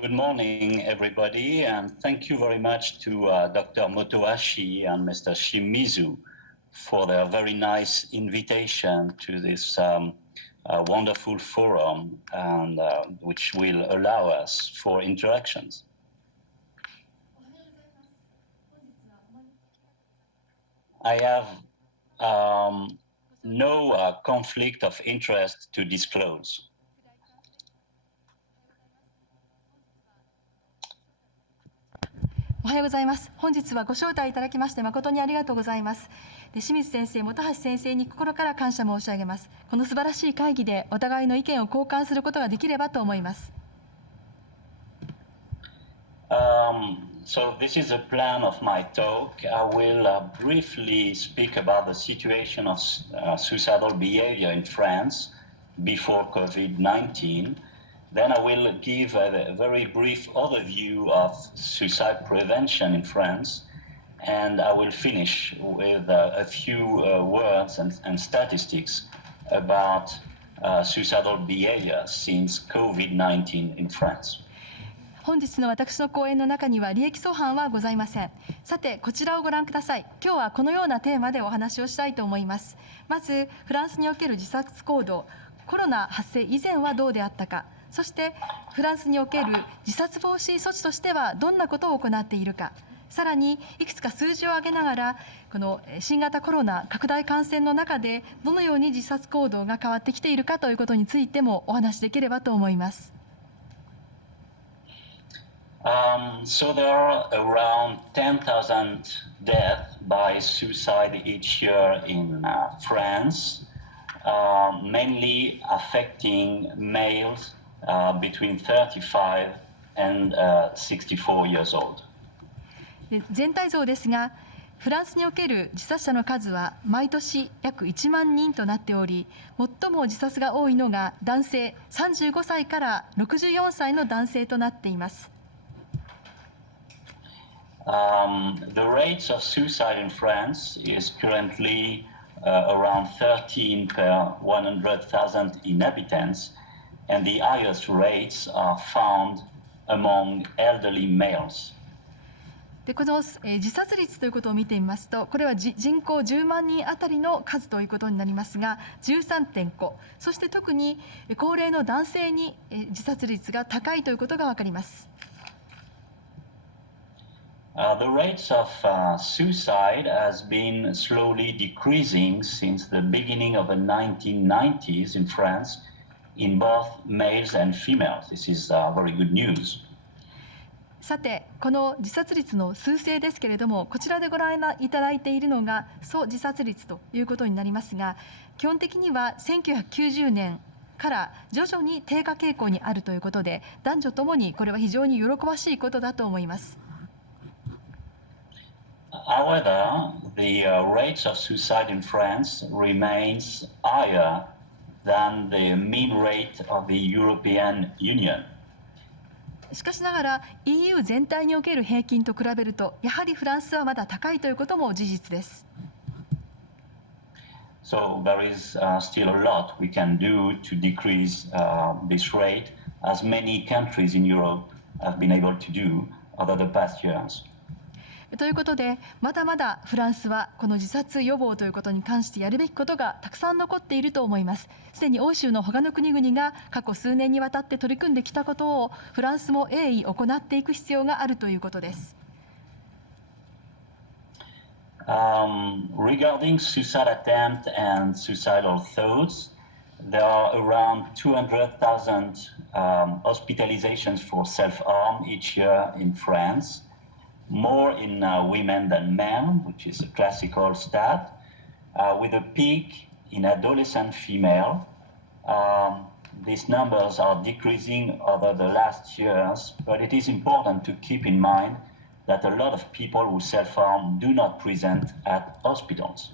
Good morning, everybody, and thank you very much to Dr. Motohashi and Mr. Shimizu for their very nice invitation to this wonderful forum, and which will allow us for interactions. I have no conflict of interest to disclose. おはようございます。本日はご招待いただきまして誠にありがとうございます。清水先生、本橋先生に心から感謝申し上げます。この素晴らしい会議でお互いの意見を交換することができればと思います。So this is a plan of my talk. I will briefly speak about the situation of suicidal behavior in France before COVID-19. Then I will give a very brief overview of suicide prevention in France, and I will finish with a few words and statistics about suicidal behavior since COVID-19 in France. 本日の私の講演の中には利益相反はございません。さて、こちらをご覧ください。今日はこのようなテーマでお話をしたいと思います。まず、フランスにおける自殺行動、コロナ発生以前はどうであったか、そしてフランスにおける自殺防止措置としてはどんなことを行っているか、さらにいくつか数字を挙げながら、この新型コロナ拡大感染の中でどのように自殺行動が変わってきているかということについてもお話しできればと思います。So there are around 10,000 deaths by suicide each year in France, mainly affecting males between 35 and 64 years old. 全体像ですが、フランスにおける自殺者の数は毎年約1万人となっており、最も自殺が多いのが男性35歳から64歳の男性となっています。The rates of suicide in France is currently around 13 per 100,000 inhabitants, and the highest rates are found among elderly males. でこの自殺率ということを見てみますと、これは人口10万人あたりの数ということになりますが、13.5、そして特に高齢の男性に自殺率が高いということが分かります。The rates of suicide has been slowly decreasing since the beginning of the 1990s in France in both males and females. This is very good news. さて、この自殺率の数勢ですけれども、こちらでご覧いただいているのが総自殺率ということになりますが、基本的には1990年から徐々に低下傾向にあるということで、男女ともにこれは非常に喜ばしいことだと思います。However, the rates of suicide in France remains higher than the mean rate of the European Union. しかしながら EU 全体における平均と比べると、やはりフランスはまだ高いということも事実です。So there is still a lot we can do to decrease this rate, as many countries in Europe have been able to do over the past years. ということで、まだまだフランスはこの自殺予防ということに関してやるべきことがたくさん残っていると思います。すでに欧州の他の国々が過去数年にわたって取り組んできたことをフランスも鋭意行っていく必要があるということです。Regarding suicide attempt and suicidal thoughts, there are around 200,000 hospitalizations for self-harm each year in France. More in women than men, which is a classical stat, with a peak in adolescent female. These numbers are decreasing over the last years, but it is important to keep in mind that a lot of people who self-harm do not present at hospitals.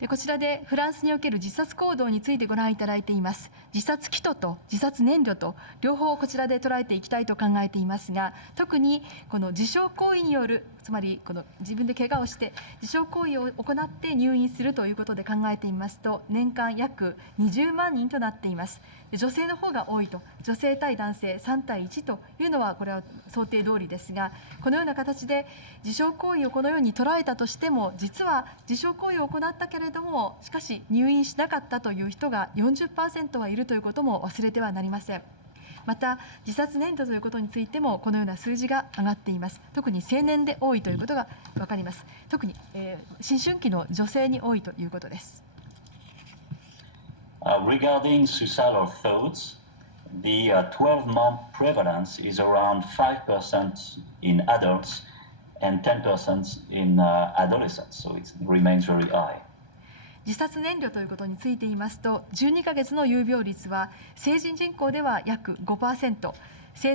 でこちらでフランスにおける自殺行動についてご覧いただいています。自殺企図と自殺燃料と両方こちらで捉えていきたいと考えていますが、特にこの自傷行為による、つまりこの自分で怪我をして自傷行為を行って入院するということで考えていますと、年間約20万人となっています。女性の方が多いと、女性対男性3対1というのはこれは想定通りですが、このような形で自傷行為をこのように捉えたとしても、実は自傷行為を行ったけれどもしかし入院しなかったという人が 40% はいるということも忘れてはなりません。また自殺年度ということについてもこのような数字が上がっています。特に青年で多いということが分かります。特に、思春期の女性に多いということです。Regarding suicidal thoughts, the 12-month prevalence is around 5% in adults and 10% in adolescents, so it remains very high. 自殺燃料ということについて言いますと、12ヶ月の有病率は成人人口では約 5%、青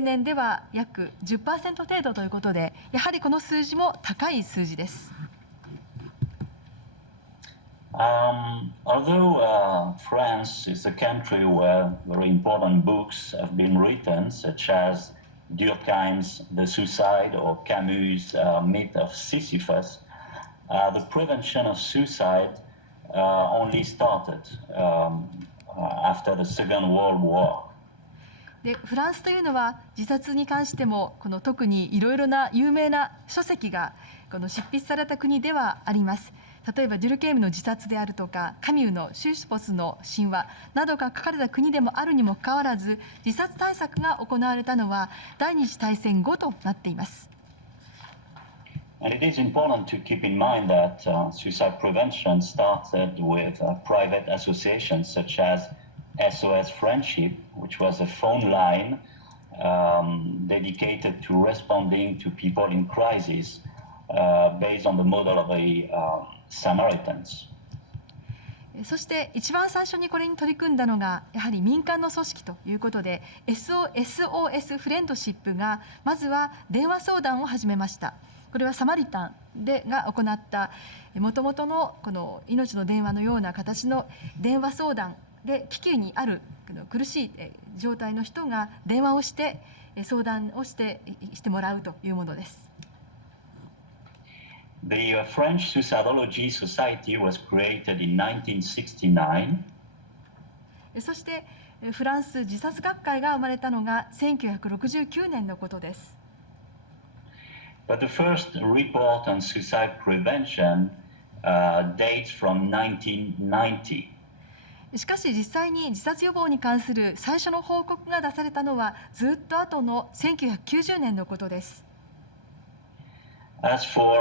年では約 10% 程度ということで、やはりこの数字も高い数字です。Although France is a country where very important books have been written, such as Durkheim's The Suicide or Camus' Myth of Sisyphus, the prevention of suicide only started after the Second World War. でフランスというのは自殺に関してもこの特にいろいろな有名な書籍がこの執筆された国ではあります。例えばデュルケームの自殺であるとか、カミューのシュースポスの神話などが書かれた国でもあるにもかかわらず、自殺対策が行われたのは第二次大戦後となっています。And it is important to keep in mind that suicide prevention started with private associations such as SOS Friendship, which was a phone line dedicated to responding to people in crisis based on the model of the Samaritans. そして一番最初にこれに取り組んだのがやはり民間の組織ということで SOS フレンドシップがまずは電話相談を始めました。これはサマリタンが行ったもともとのこの命の電話のような形の電話相談で、危機にある苦しい状態の人が電話をして相談をしてもらうというものです。The French Suicidology Society was created in 1969. そしてフランス自殺学会が生まれたのが1969年のことです。But the first report on suicide prevention dates from 1990. しかし実際に自殺予防に関する最初の報告が出されたのはずっと後の1990年のことです。As for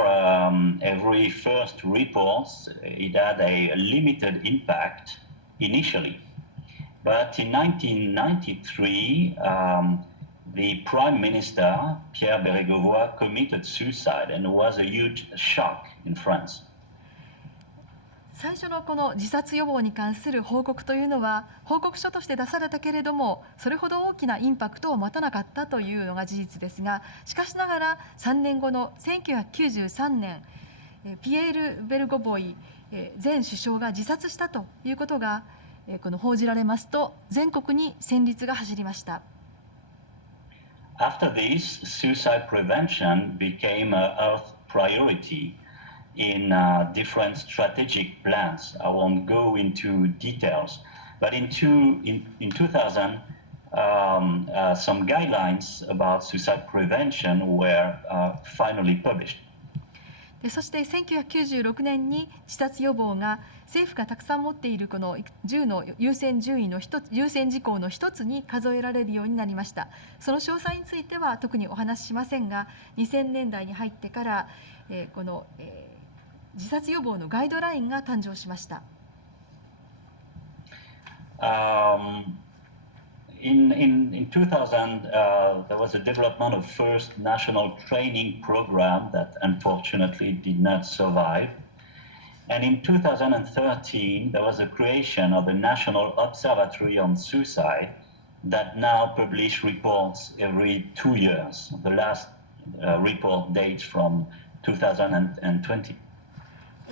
every first report, it had a limited impact initially. But in 1993, the Prime Minister, Pierre Bérégovoy, committed suicide and it was a huge shock in France. 最初のこの自殺予防に関する報告というのは報告書として出されたけれどもそれほど大きなインパクトを持たなかったというのが事実ですが、しかしながら3年後の1993年ピエール・ベルゴボイ前首相が自殺したということがこの報じられますと全国に戦慄が走りました。After this, suicide prevention became a earth priority in different strategic plans. I won't go into details, but in 2000, some guidelines about suicide prevention were finally published. そして1996年に自殺予防が政府がたくさん持っているこの10の優先事項の一つに数えられるようになりました。その詳細については特にお話ししませんが、2000年代に入ってからこの自殺予防のガイドラインが誕生しました。In 2000, there was a development of first national training program that unfortunately did not survive. And in 2013, there was a creation of a National Observatory on Suicide that now publish reports every 2 years. The last report dates from 2020.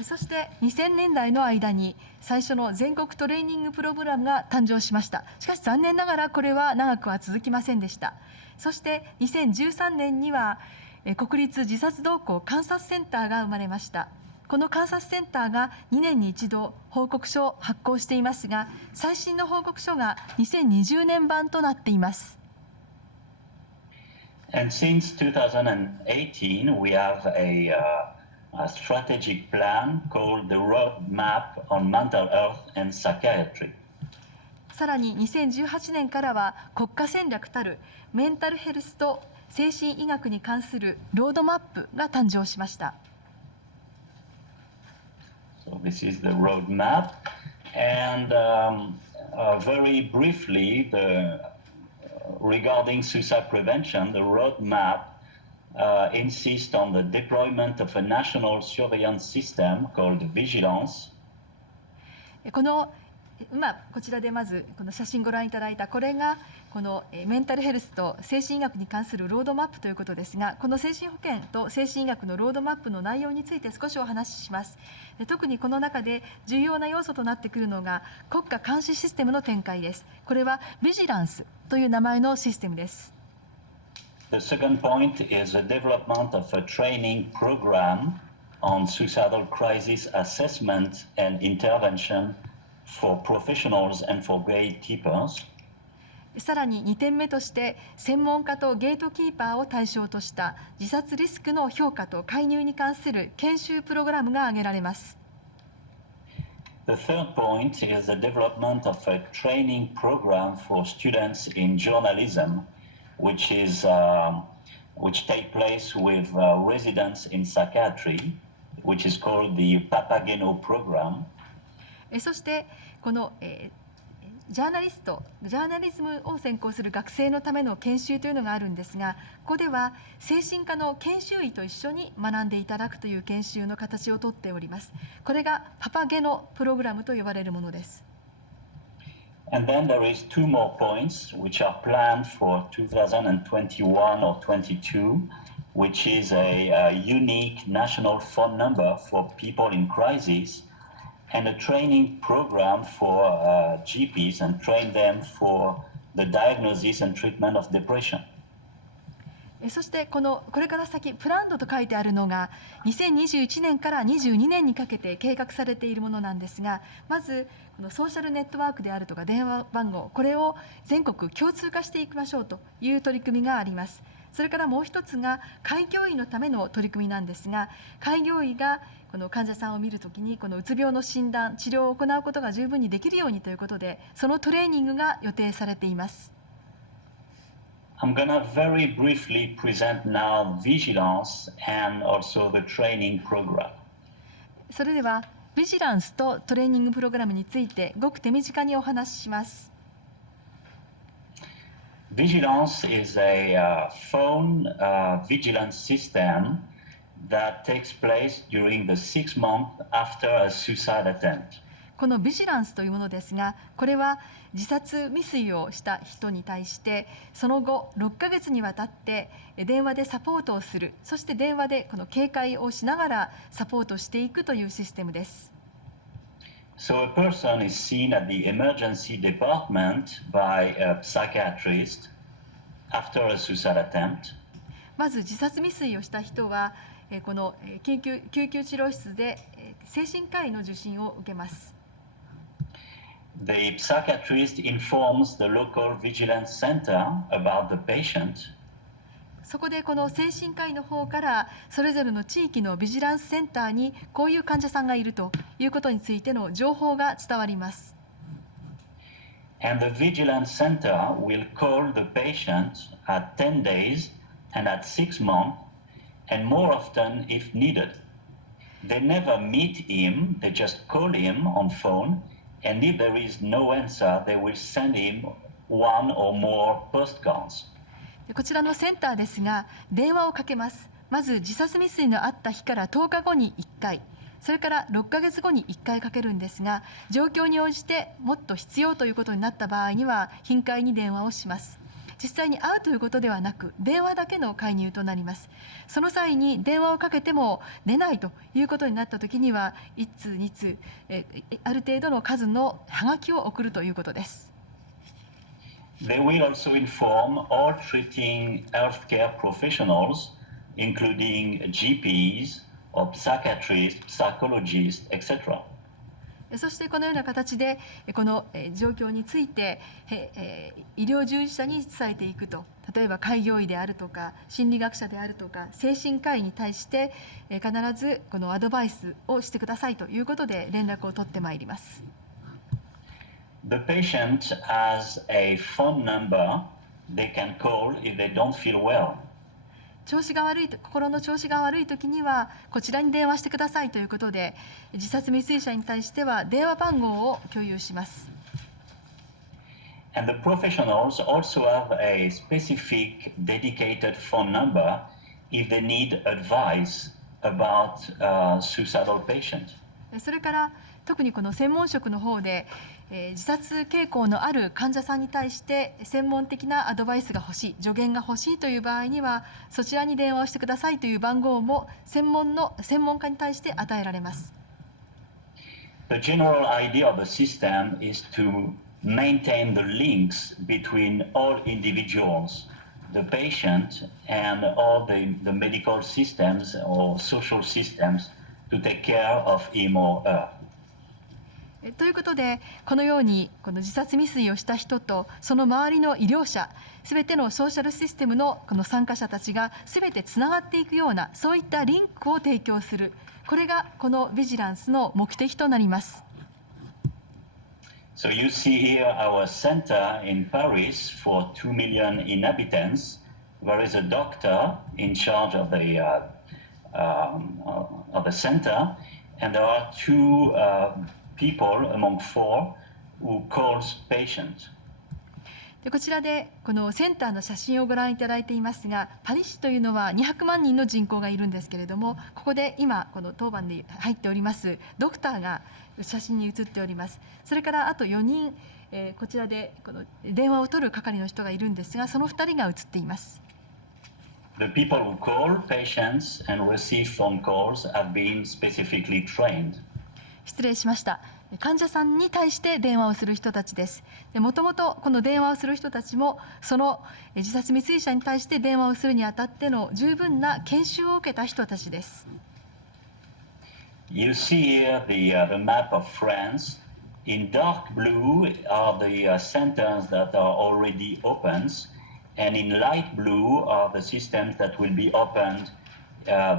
そして2000年代の間に最初の全国トレーニングプログラムが誕生しました。しかし残念ながらこれは長くは続きませんでした。そして2013年には国立自殺動向観察センターが生まれました。この観察センターが2年に一度報告書を発行していますが、最新の報告書が2020年版となっています。And since 2018, we have a strategic plan called the Roadmap on Mental Health and Psychiatry. さらに2018年からは国家戦略たるメンタルヘルスと精神医学に関するロードマップが誕生しました。So this is the roadmap, and very briefly, regarding suicide prevention, the roadmap insists on the deployment of a national surveillance system called Vigilance. こちらでまずこの写真ご覧いただいたこれがこのメンタルヘルスと精神医学に関するロードマップということですが、この精神保健と精神医学のロードマップの内容について少しお話しします。特にこの中で重要な要素となってくるのが国家監視システムの展開です。これはビジランスという名前のシステムです。The second point is the development of a training program on suicidal crisis assessment and intervention for professionals and for gatekeepers. さらに2点目として専門家とゲートキーパーを対象とした自殺リスクの評価と介入に関する研修プログラムが挙げられます。The third point is the development of a training program for students in journalism, which take place with residents in psychiatry, which is called the Papageno program. そしてこのジャーナリズムを専攻する学生のための研修というのがあるんですが、ここでは精神科の研修医と一緒に学んでいただくという研修の形をとっております。これがパパゲノプログラムと呼ばれるものです。And then there is two more points which are planned for 2021 or 22, which is a unique national phone number for people in crisis, and a training program for GPs and train them for the diagnosis and treatment of depression. そしてこれから先プランドと書いてあるのが2021年から22年にかけて計画されているものなんですが、まずこのソーシャルネットワークであるとか電話番号、これを全国共通化していきましょうという取り組みがあります。それからもう一つが開業医のための取り組みなんですが、開業医がこの患者さんを見るときにこのうつ病の診断治療を行うことが十分にできるようにということで、そのトレーニングが予定されています。I'm going to very briefly present now vigilance and also the training program. それではビジランスとトレーニングプログラムについてごく手短にお話しします。Vigilance is a phone vigilance system that takes place during the 6 months after a suicide attempt. このビジランスというものですが、これは自殺未遂をした人に対してその後6ヶ月にわたって電話でサポートをする、そして電話でこの警戒をしながらサポートしていくというシステムです。So a person is seen at the emergency department by a psychiatrist after a suicide attempt. まず自殺未遂をした人はこの救急治療室で精神科医の受診を受けます。The psychiatrist informs the local vigilance center about the patient. そこでこの精神科医の方からそれぞれの地域のビジランスセンターにこういう患者さんがいるということについての情報が伝わります。And the vigilance center will call the patient at 10 days and at 6 months, and more often if needed. They never meet him, they just call him on phone, and if there is no answer, they will send him one or more postcards. こちらのセンターですが、電話をかけます。まず自殺未遂のあった日から10日後に1回、それから6ヶ月後に1回かけるんですが、状況に応じてもっと必要ということになった場合には頻回に電話をします。実際に会うということではなく、電話だけの介入となります。その際に電話をかけても出ないということになったときには、1通2通、ある程度の数のハガキを送るということです。They will also inform all treating healthcare professionals, including GPs or psychiatrists, psychologists, etc. そしてこのような形でこの状況について医療従事者に伝えていくと、例えば開業医であるとか心理学者であるとか精神科医に対して必ずこのアドバイスをしてくださいということで連絡を取ってまいります。The patient has a phone number they can call if they don't feel well. 心の調子が悪いときにはこちらに電話してくださいということで、自殺未遂者に対しては電話番号を共有します。And the professionals also have a specific dedicated phone number if they need advice about suicidal patient. それから特にこの専門職の方で自殺傾向のある患者さんに対して専門的なアドバイスが欲しい、助言が欲しいという場合にはそちらに電話をしてくださいという番号も専門家に対して与えられます。The general idea of the system is to maintain the links between all individuals, the patient and all the medical systems or social systems to take care of him or her. ということで、このようにこの自殺未遂をした人とその周りの医療者、すべてのソーシャルシステムのこの参加者たちがすべてつながっていくような、そういったリンクを提供する、これがこのビジランスの目的となります。So you see here our center in Paris for 2 million inhabitants. There is a doctor in charge of the center, and there are two people among four who calls patient. でこちらでこのセンターの写真をご覧いただいていますが、パリ市というのは200万人の人口がいるんですけれども、ここで今この当番で入っておりますドクターが写真に写っております。それからあと4人、こちらでこの電話を取る係の人がいるんですが、その2人が写っています。The people who call patients and receive phone calls have been specifically trained. 失礼しました。患者さんに対して電話をする人たちです。もともとこの電話をする人たちもその自殺未遂者に対して電話をするにあたっての十分な研修を受けた人たちです。You see here the map of France. In dark blue are the centers that are already opened, and in light blue are the systems that will be opened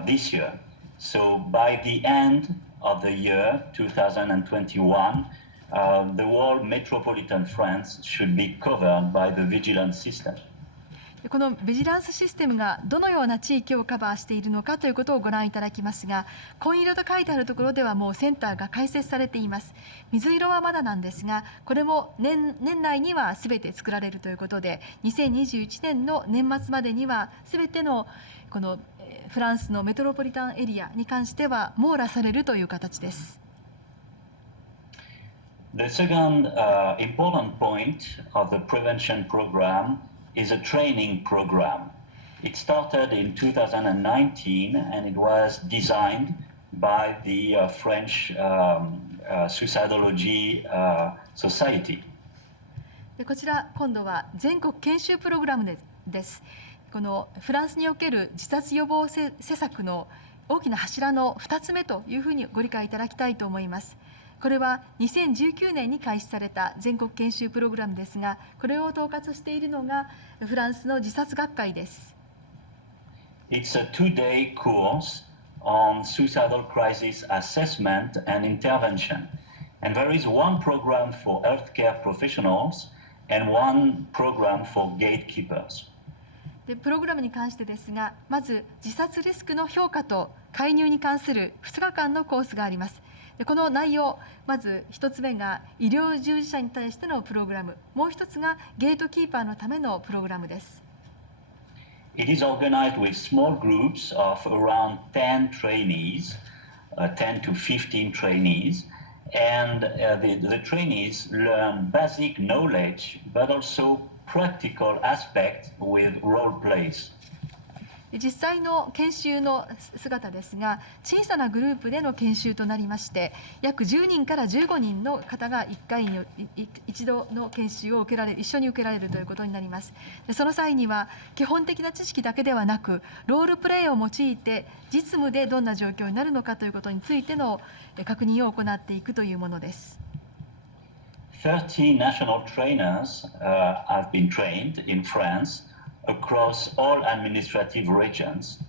this year. So by the end of the year 2021, the whole metropolitan France should be covered by the vigilance system. このビジランスシステムがどのような地域をカバーしているのかということをご覧いただきますが、紺色と書いてあるところではもうセンターが開設されています。水色はまだなんですが、これも 年内にはすべて作られるということで、2021年の年末までにはすべてのこのフランスのメトロポリタンエリアに関しては網羅されるという形です。The second important point of the prevention program is a training program. It started in 2019 and it was designed by the French Suicidology Society. こちら今度は全国研修プログラムです。このフランスにおける自殺予防施策の大きな柱の2つ目というふうにご理解いただきたいと思います。これは2019年に開始された全国研修プログラムですが、これを統括しているのがフランスの自殺学会です。It's a two-day course on suicidal crisis assessment and intervention. And there is one program for healthcare professionals and one program for gatekeepers. でプログラムに関してですが、まず自殺リスクの評価と介入に関する2日間のコースがあります。でこの内容、まず1つ目が医療従事者に対してのプログラム、もう1つがゲートキーパーのためのプログラムです。It is organized with small groups of around 10 trainees, 10 to 15 trainees, and the trainees learn basic knowledge, but also practical aspect with role plays. 実際の研修の姿ですが、小さなグループでの研修となりまして、約10人から15人の方が1回に一度の研修を一緒に受けられるということになります。でその際には基本的な知識だけではなく、ロールプレイを用いて実務でどんな状況になるのかということについての確認を行っていくというものです。30 national trainers have been trained in France across all administrative regions,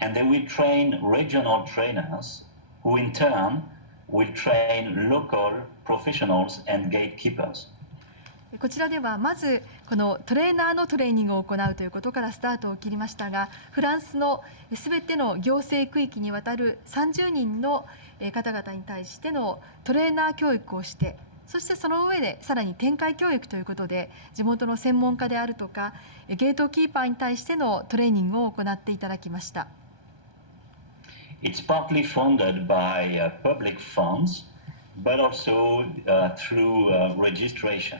and they will train regional trainers who in turn will train local professionals and gatekeepers. こちらではまずこのトレーナーのトレーニングを行うということからスタートを切りましたが、フランスのすべての行政区域にわたる30人の方々に対してのトレーナー教育をして、そしてその上でさらに展開教育ということで、地元の専門家であるとかゲートキーパーに対してのトレーニングを行っていただきました。It's partly funded by public funds, but also through registration.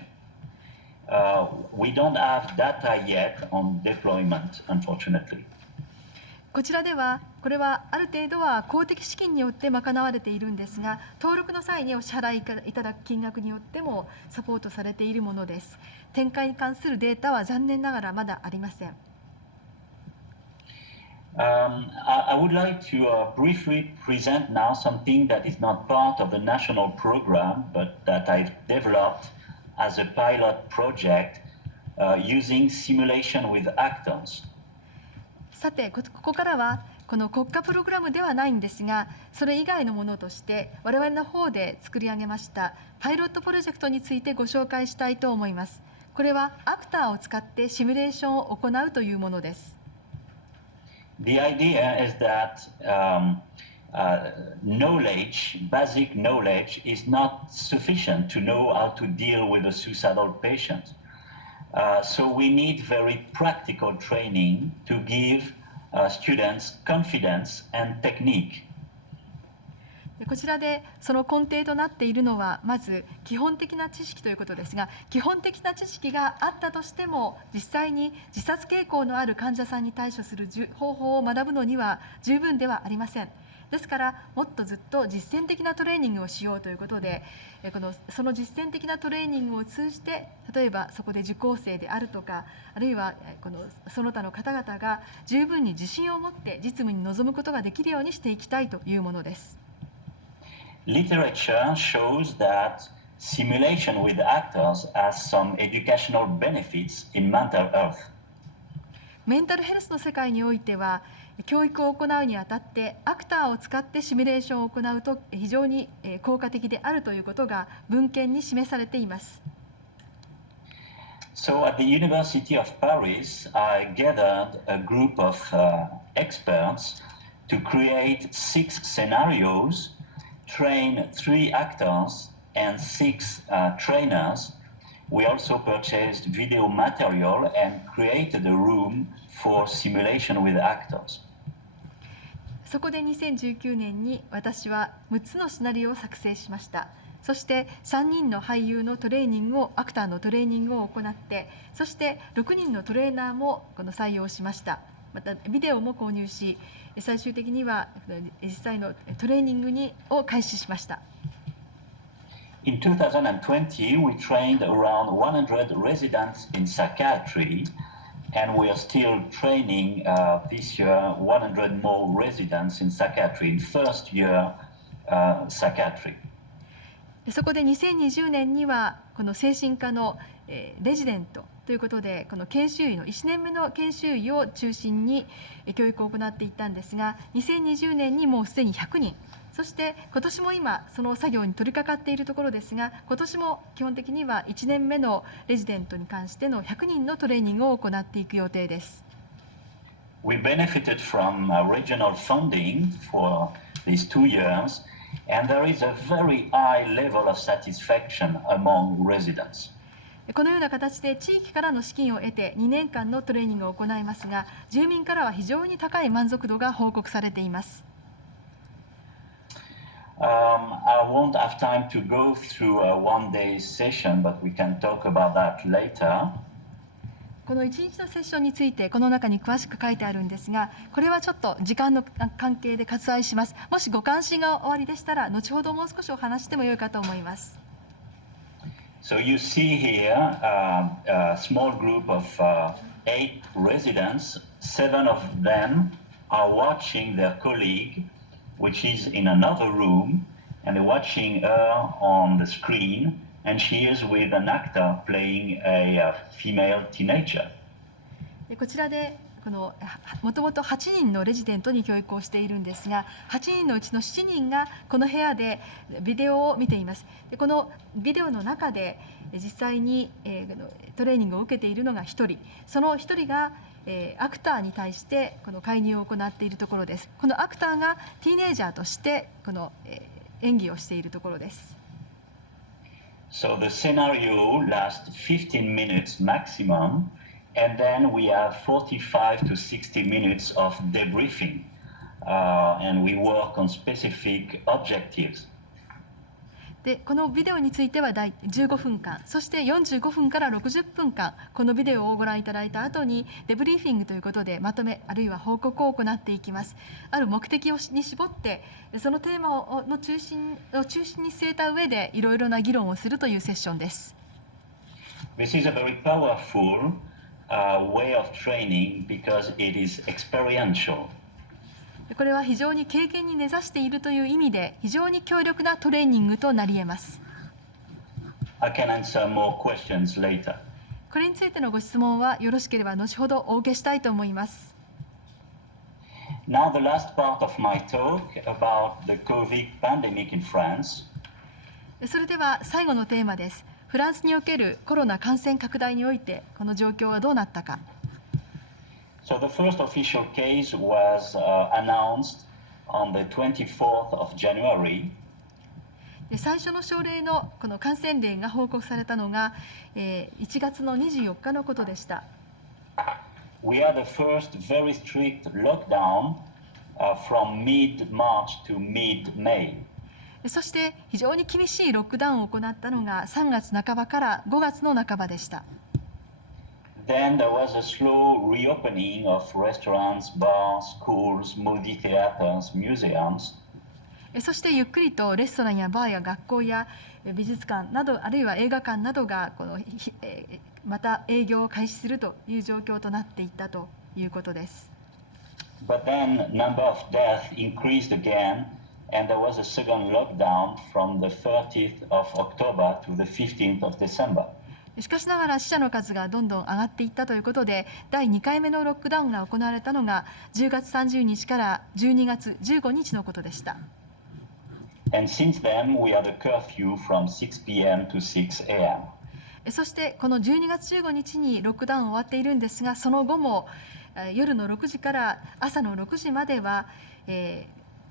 We don't have data yet on deployment, unfortunately. こちらではこれはある程度は公的資金によって賄われているんですが、登録の際にお支払いいただく金額によってもサポートされているものです。展開に関するデータは残念ながらまだありません。I would like to briefly present now something that is not part of the national program, but that I've developed as a pilot project using simulation with actors. さて、ここからはこの国家プログラムではないんですが、それ以外のものとして我々の方で作り上げましたパイロットプロジェクトについてご紹介したいと思います。これはアクターを使ってシミュレーションを行うというものです。The idea is that basic knowledge is not sufficient to know how to deal with a suicidal patient. So we need very practical training to give students confidence and technique. こちらでその根底となっているのは、まず基本的な知識ということですが、基本的な知識があったとしても実際に自殺傾向のある患者さんに対処する方法を学ぶのには十分ではありません。ですからもっとずっと実践的なトレーニングをしようということで、その実践的なトレーニングを通じて、例えばそこで受講生であるとか、あるいはその他の方々が十分に自信を持って実務に臨むことができるようにしていきたいというものです。Literature shows that simulation with actors has some educational benefits in mental health. メンタルヘルスの世界においては、教育を行うにあたってアクターを使ってシミュレーションを行うと非常に効果的であるということが文献に示されています。So at the University of Paris, I gathered a group of experts to create 6 scenarios, train 3 actors and 6 trainers. We also purchased video material and created a room for simulation with actors. そこで2019年に私は6つのシナリオを作成しました。そして3人の俳優のトレーニングを、アクターのトレーニングを行って、そして6人のトレーナーも採用しました。またビデオも購入し、最終的には実際のトレーニングを開始しました。In 2020, we trained around 100 residents in psychiatry, and we are still training this year 100 more residents in psychiatry, in first year psychiatry. そこで2020年にはこの精神科のレジデントということで、この研修医の1年目の研修医を中心に教育を行っていったんですが、2020年にもうすでに100人、そして今年も今その作業に取り掛かっているところですが、今年も基本的には1年目のレジデントに関しての100人のトレーニングを行っていく予定です。We benefited from regional funding for these 2 years, and there is a very high level of satisfaction among residents. このような形で地域からの資金を得て2年間のトレーニングを行いますが、住民からは非常に高い満足度が報告されています。I won't have time to go through a one-day session, but we can talk about that later. この1日のセッションについてこの中に詳しく書いてあるんですが、これはちょっと時間の関係で割愛します。もしご関心がおありでしたら後ほどもう少しお話してもよいかと思います。So you see here a small group of 8 residents. 7 of them are watching their colleague, which is in another room, and they're watching her on the screen, and she is with an actor playing a female teenager. こちらでもともと8人のレジデントに教育をしているんですが、8人のうちの7人がこの部屋でビデオを見ています。でこのビデオの中で実際にトレーニングを受けているのが1人、その1人がアクターに対してこの介入を行っているところです。このアクターがティーネイジャーとしてこの演技をしているところです。So the scenario lasts 15 minutes maximum, and then we have 45 to 60 minutes of debriefing, and we work on specific objectives. でこのビデオについては15分間、そして45分から60分間、このビデオをご覧いただいた後にデブリーフィングということでまとめあるいは報告を行っていきます。ある目的に絞ってそのテーマの中心に据えた上でいろいろな議論をするというセッションです。This is a very powerful way of training because it is experiential. これは非常に経験に根ざしているという意味で非常に強力なトレーニングとなり得ます。I can answer more questions later. これについてのご質問はよろしければ後ほどお受けしたいと思います。Now the last part of my talk about the COVID pandemic in France. それでは最後のテーマです。フランスにおけるコロナ感染拡大においてこの状況はどうなったか。So the first official case was announced on the 24th of January. 最初の症例のこの感染例が報告されたのが1月の24日のことでした。We had the first very strict lockdown from mid-March to mid-May. そして非常に厳しいロックダウンを行ったのが3月半ばから5月の半ばでした。Then there was a slow reopening of restaurants, bars, schools, movie theaters, museums. そしてゆっくりとレストランやバーや学校や美術館などあるいは映画館などがまた営業を開始するという状況となっていったということです。But then number of deaths increased again, and there was a second lockdown from the 30th of October to the 15th of December. しかしながら死者の数がどんどん上がっていったということで、第2回目のロックダウンが行われたのが10月30日から12月15日のことでした。And since then, we had a curfew from 6 p.m. to 6 a.m. そしてこの12月15日にロックダウン終わっているんですが、その後も夜の6時から朝の6時までは、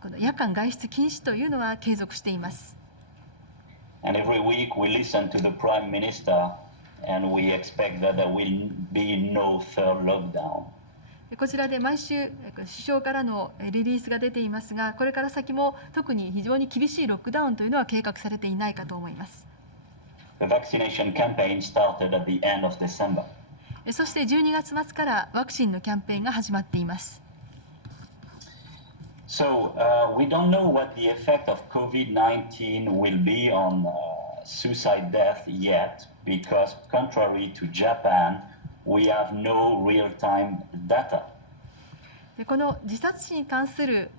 この夜間外出禁止というのは継続しています。And every week we listen to the Prime Minister, and we expect that there will be no third lockdown. こちらで毎週首相からのリリースが出ていますが、これから先も特に非常に厳しいロックダウンというのは計画されていないかと思います。The vaccination campaign started at the end of December. そして12月末からワクチンのキャンペーンが始まっています。So we don't know what the effect of COVID-19 will be on suicide death yet, because contrary to Japan, we have no real-time data. この自殺死に関する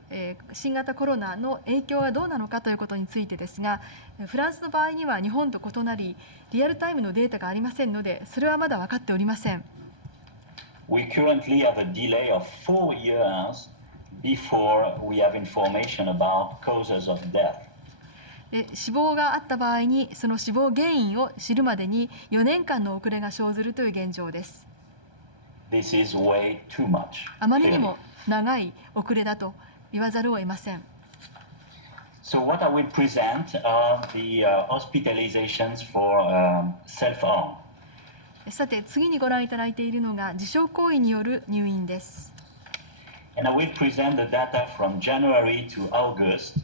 新型コロナの影響はどうなのかということについてですが、フランスの場合には日本と異なりリアルタイムのデータがありませんので、それはまだ分かっておりません。We currently have a delay of 4 years before we have information about causes of death. 死亡があった場合にその死亡原因を知るまでに4年間の遅れが生ずるという現状です。This is way too much. あまりにも長い遅れだと言わざるを得ません。So what I will present are the hospitalizations for self-harm. さて次にご覧いただいているのが自傷行為による入院です。And I will present the data from January to August,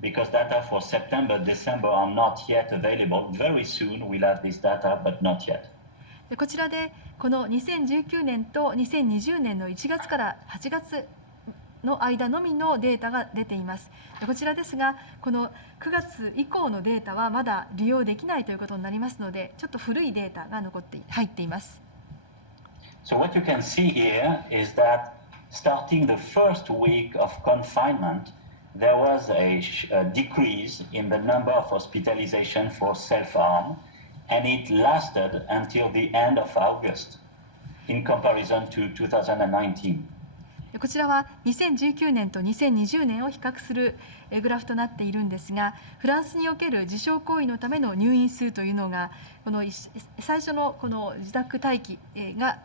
because data for September, December are not yet available. Very soon we'll have this data, but not yet. でこちらでこの2019年と2020年の1月から8月の間のみのデータが出ています。こちらですが、この9月以降のデータはまだ利用できないということになりますので、ちょっと古いデータが入っています。So what you can see here is that starting the first week of confinement, there was a decrease in the number of hospitalization for self-harm, and it lasted until the end of August in comparison to 2019. こちらは2019年と2020年を比較するグラフとなっているんですが、フランスにおける自傷行為のための入院数というのがこの最初のこの自宅待機が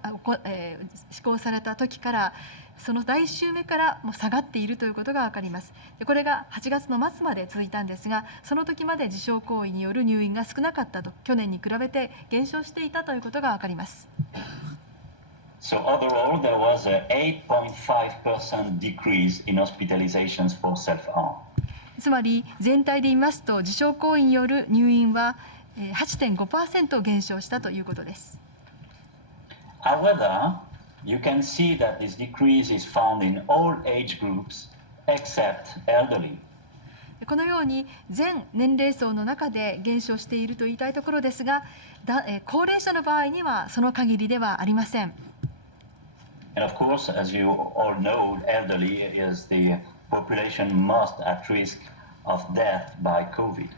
施行された時からその第1週目からもう下がっているということが分かります。これが8月の末まで続いたんですが、その時まで自傷行為による入院が少なかったと、去年に比べて減少していたということが分かります。So overall, there was an 8.5% decrease in hospitalizations for self-harm. つまり全体で言いますと、自傷行為による入院は 8.5% 減少したということです。However, you can see that this decrease is found in all age groups except elderly. このように全年齢層の中で減少していると言いたいところですが、高齢者の場合にはその限りではありません。And of course, as you all know, elderly is the population most at risk of death by COVID.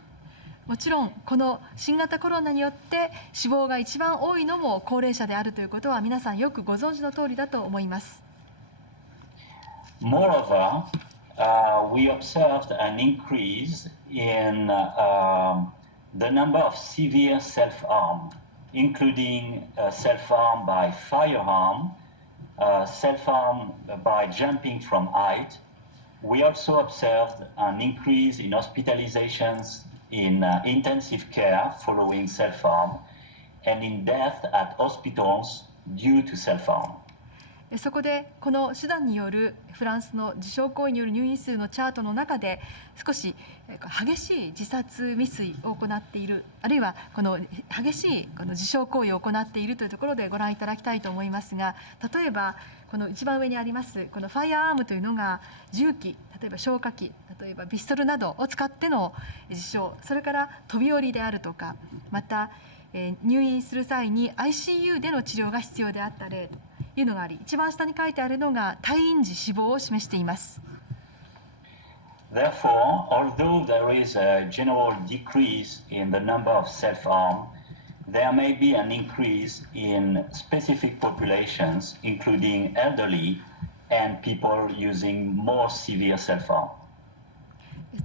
もちろんこの新型コロナによって死亡が一番多いのも高齢者であるということは皆さんよくご存知の通りだと思います。Moreover, we observed an increase in the number of severe self-harm, including self-harm by firearm, self-harm by jumping from height. We also observed an increase in hospitalizations in intensive care following self-harm and in death at hospitals due to self-harm. そこでこの手段によるフランスの自傷行為による入院数のチャートの中で少し激しい自殺未遂を行っている、あるいはこの激しいこの自傷行為を行っているというところでご覧いただきたいと思いますが、例えばこの一番上にありますこのファイアアームというのが銃器、例えば消火器、例えばピストルなどを使っての自傷、それから飛び降りであるとか、また入院する際に ICU での治療が必要であった例というのがあり、一番下に書いてあるのが退院時死亡を示しています。Therefore, although there is a general decrease in the number of self-harm, there may be an increase in specific populations, including elderly and people using more severe self-harm.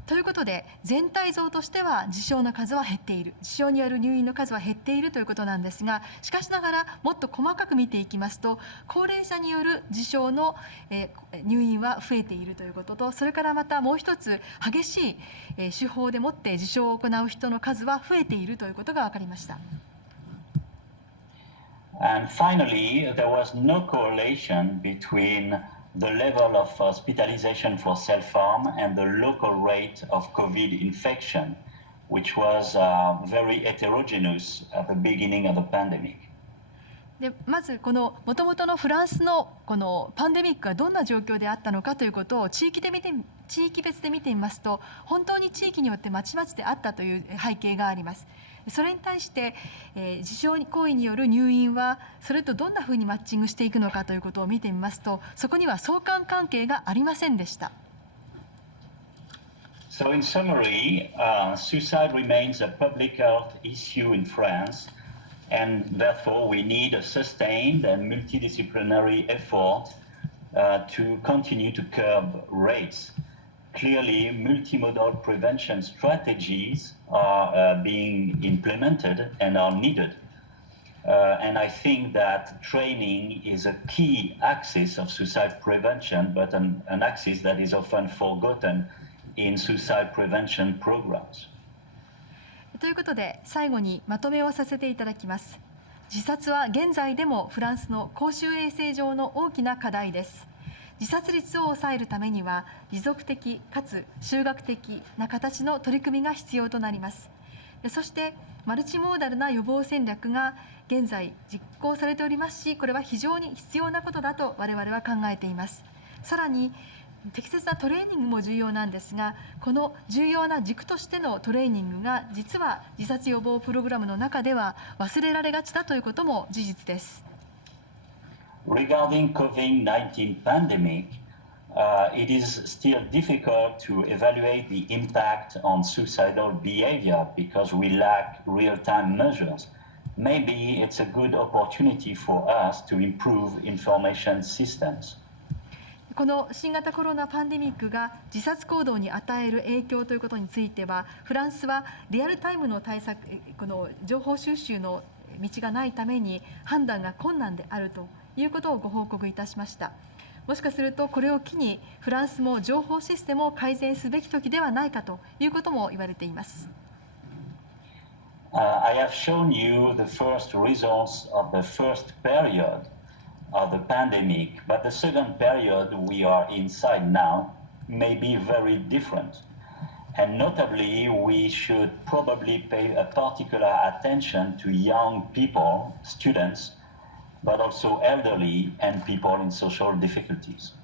ということで全体像としては自傷の数は減っている、自傷による入院の数は減っているということなんですが、しかしながらもっと細かく見ていきますと、高齢者による自傷の入院は増えているということと、それからまたもう一つ激しい手法でもって自傷を行う人の数は増えているということが分かりました。And finally, there was no correlation between the level of hospitalization for self-harm and the local rate of COVID infection, which was very heterogeneous at the beginning of the pandemic. でまずこの元々のフランスのこのパンデミックがどんな状況であったのかということを地域別で見てみますと、本当に地域によってまちまちであったという背景があります。それに対して、自傷行為による入院はそれとどんなふうにマッチングしていくのかということを見てみますと、そこには相関関係がありませんでした。So in summary, suicide remains a public health issue in France, and therefore we need a sustained and multidisciplinary effort to continue to curb rates. Clearly, multimodal prevention strategies are being implemented and are needed. And I think that training is a key axis of suicide prevention, but an axis that is often forgotten in suicide prevention programs. ということで最後にまとめをさせていただきます。自殺は現在でもフランスの公衆衛生上の大きな課題です。自殺率を抑えるためには持続的かつ集学的な形の取り組みが必要となります。そしてマルチモーダルな予防戦略が現在実行されておりますし、これは非常に必要なことだと我々は考えています。さらに適切なトレーニングも重要なんですが、この重要な軸としてのトレーニングが実は自殺予防プログラムの中では忘れられがちだということも事実です。Regarding COVID-19 pandemic, it is still difficult to evaluate the impact on suicidal behavior because we lack real-time measures. Maybe it's a good opportunity for us to improve information systems. この新型コロナパンデミックが自殺行動に与える影響ということについては、フランスはリアルタイムの対策、この情報収集の道がないために判断が困難であるということをご報告いたしました。もしかするとこれを機にフランスも情報システムを改善すべき時ではないかということも言われています。I have shown you the first results of the first period of the pandemic, but the second period we are inside now may be very different. And notably, we should probably pay a particular attention to young people, students, but also elderly and people in social difficulties.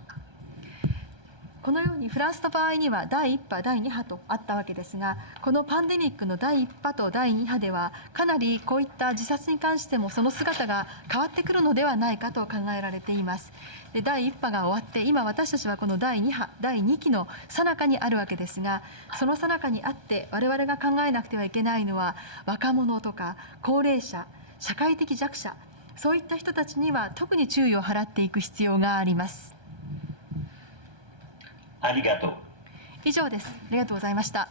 このようにフランスの場合には第1波、第2波とあったわけですが、このパンデミックの第1波と第2波ではかなりこういった自殺に関してもその姿が変わってくるのではないかと考えられています。で、第1波が終わって今私たちはこの第2波、第2期の最中にあるわけですが、その最中にあって我々が考えなくてはいけないのは若者とか高齢者、社会的弱者、そういった人たちには特に注意を払っていく必要があります。ありがとう。以上です。ありがとうございました。